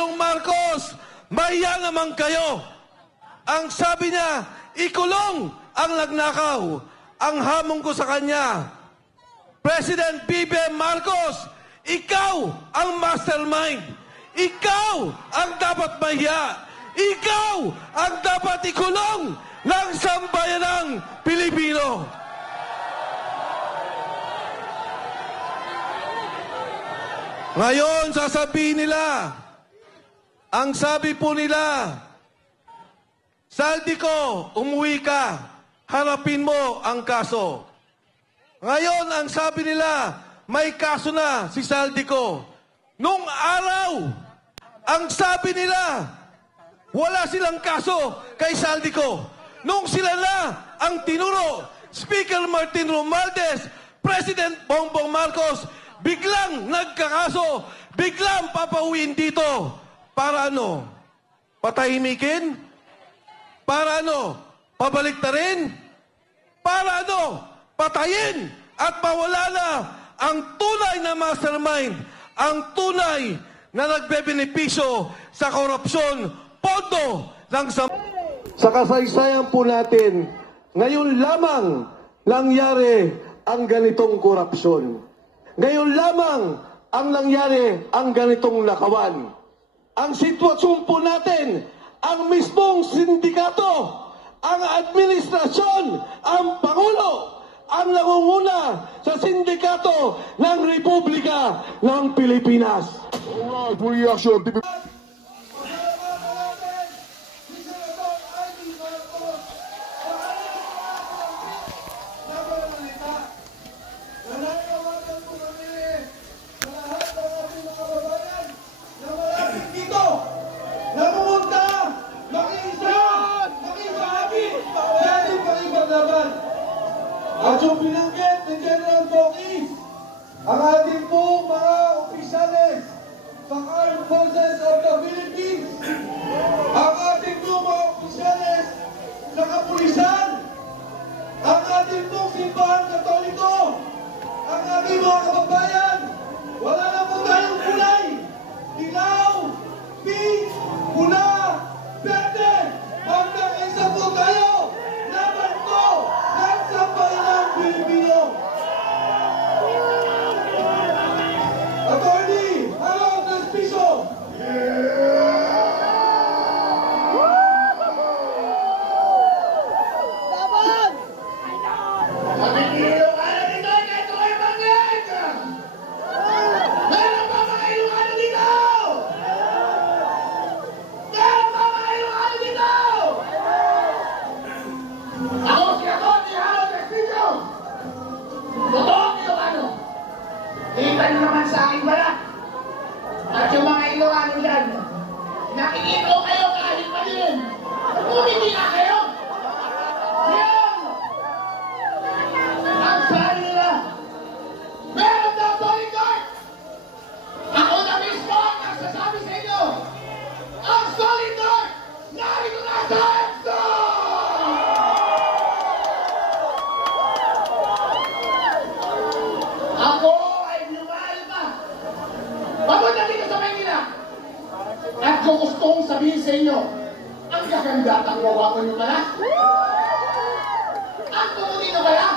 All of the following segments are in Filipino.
Pangulong Marcos, mahiya naman kayo. Ang sabi niya, ikulong ang nagnakaw. Ang hamon ko sa kanya, President BBM Marcos, ikaw ang mastermind. Ikaw ang dapat mahiya. Ikaw ang dapat ikulong ng sambayanang Pilipino. Ngayon, sasabihin nila, ang sabi po nila, Saldico, umuwi ka, harapin mo ang kaso. Ngayon, ang sabi nila, may kaso na si Saldico. Nung araw, ang sabi nila, wala silang kaso kay Saldico. Nung sila na ang tinuro, Speaker Martin Romualdez, President Bongbong Marcos, biglang nagkakaso, biglang papauwiin dito. Para ano? Patahimikin? Para ano? Pabaliktarin? Para ano? Patayin at pawala na ang tunay na mastermind, ang tunay na nagbebenepisyo sa korupsyon, pondo ng sa kasaysayan po natin, ngayon lamang nangyari ang ganitong korupsyon. Ngayon lamang ang nangyari ang ganitong nakawan. Ang sitwasyon po natin, ang mismong sindikato, ang administrasyon, ang Pangulo, ang nangunguna sa sindikato ng Republika ng Pilipinas. At yung binanggit ni General Pocky, ang ating pong mga opisyales sa Armed Forces of the Philippines, ang ating pong mga opisyales sa kapulisan, ang ating pong simbahan katoliko, ang ating mga kababayan, wala na po tayong kulay, ilaw, pink, pula, verde, magkakaisa po tayo, laban po ng sambayanang Pilipino. Attorney, hello, Trespiso. Laban! Matitiro ka na dito, kahit ko kayo banggit! Meron pa mga Ilocano dito! Meron pa mga Ilocano dito! Ako si Halo Trespiso! Totoong Ilocano! Kita nyo naman sa aking balat! At yung mga Ilocano dyan, nakikita ko kayo kahit pa din! Umiti na kayo! Yan! Ang sabi nila, meron daw Tony Clark! Ako na mismo ang nagsasabi sa inyo! Ang Solid North, narito na sa EPSO! Ako ay lumahal pa! Papunta dito sa Maynila! At kung gusto kong sabihin sa inyo, ang gaganda at ang wawa ko nyo pala? Ang tumuti nyo pala?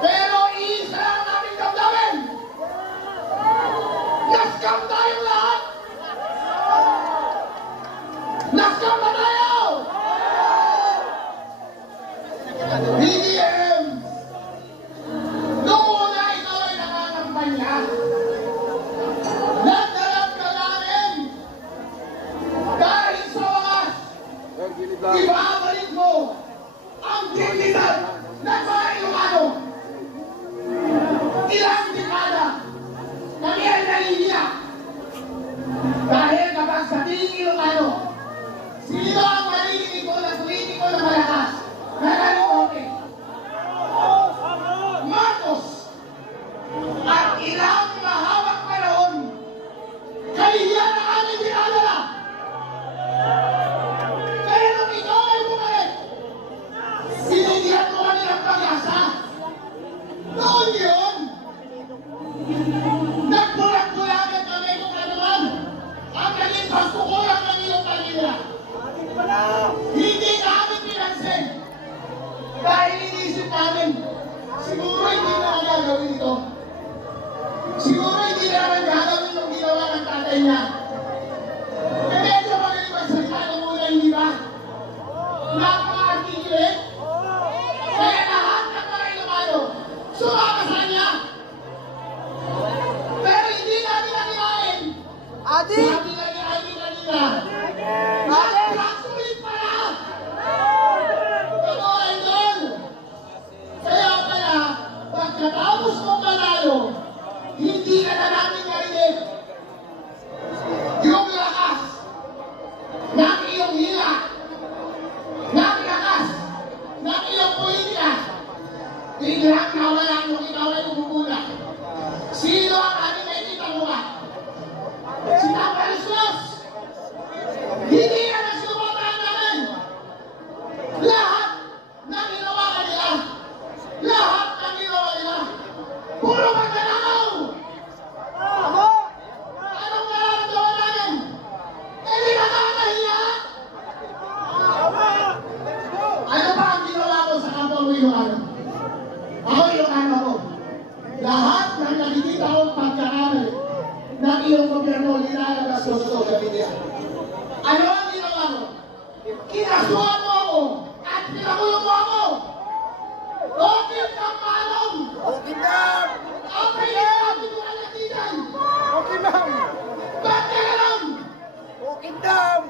Pero isa lang ang aming damdamin! Naskam tayong lahat! Naskam na tayo! BBM! Noong una ikaw ay nakakampanya. Nagdarap ka namin! Dahil sa wakas, ibabalik mo ang dignidad ng mga Ilocano. Ilang dekada kami ay nahihiya sa inyo. Eh, medyo magaling magsalita ng muna, hindi ba? Napaka-articulate. Kaya lahat ng mga Ilocano, sumama sa kanya. Pero hindi namin nakilain. Adi! Sabi nga ni Adi kanina, nag-translate pala! Ito ay doon! Kaya pala, pagkatapos mong manalo, hindi ka na namin narinig. Yung lakas ng iyong hila, ng lakas ng iyong politika, biglang nawala nung ikaw ay umubula. Sino ang aming nakikita mo ba? Si Tampalusos! Hindi ka nagsuportahan namin! Lahat ng ginawa kanila! Lahat ng ginawa nila! Puro magdanakaw! Anong nararamdaman namin? Eh, di nakakahiya! Ano ba ang ginawa ko sa kapwa mo Ilocano? Ako Ilocano ako. Lahat ng nakikita kong pagkakamali ng iyong gobyerno nilalabas ko sa social media. Ano ang ginawa mo? Kinasuhan mo ako at pinakulong mo ako! Okil kang manong! Okay lang! Ang pinagkakabit mo ang natitan! Okay lang! Ba't ka lang? Okay lang!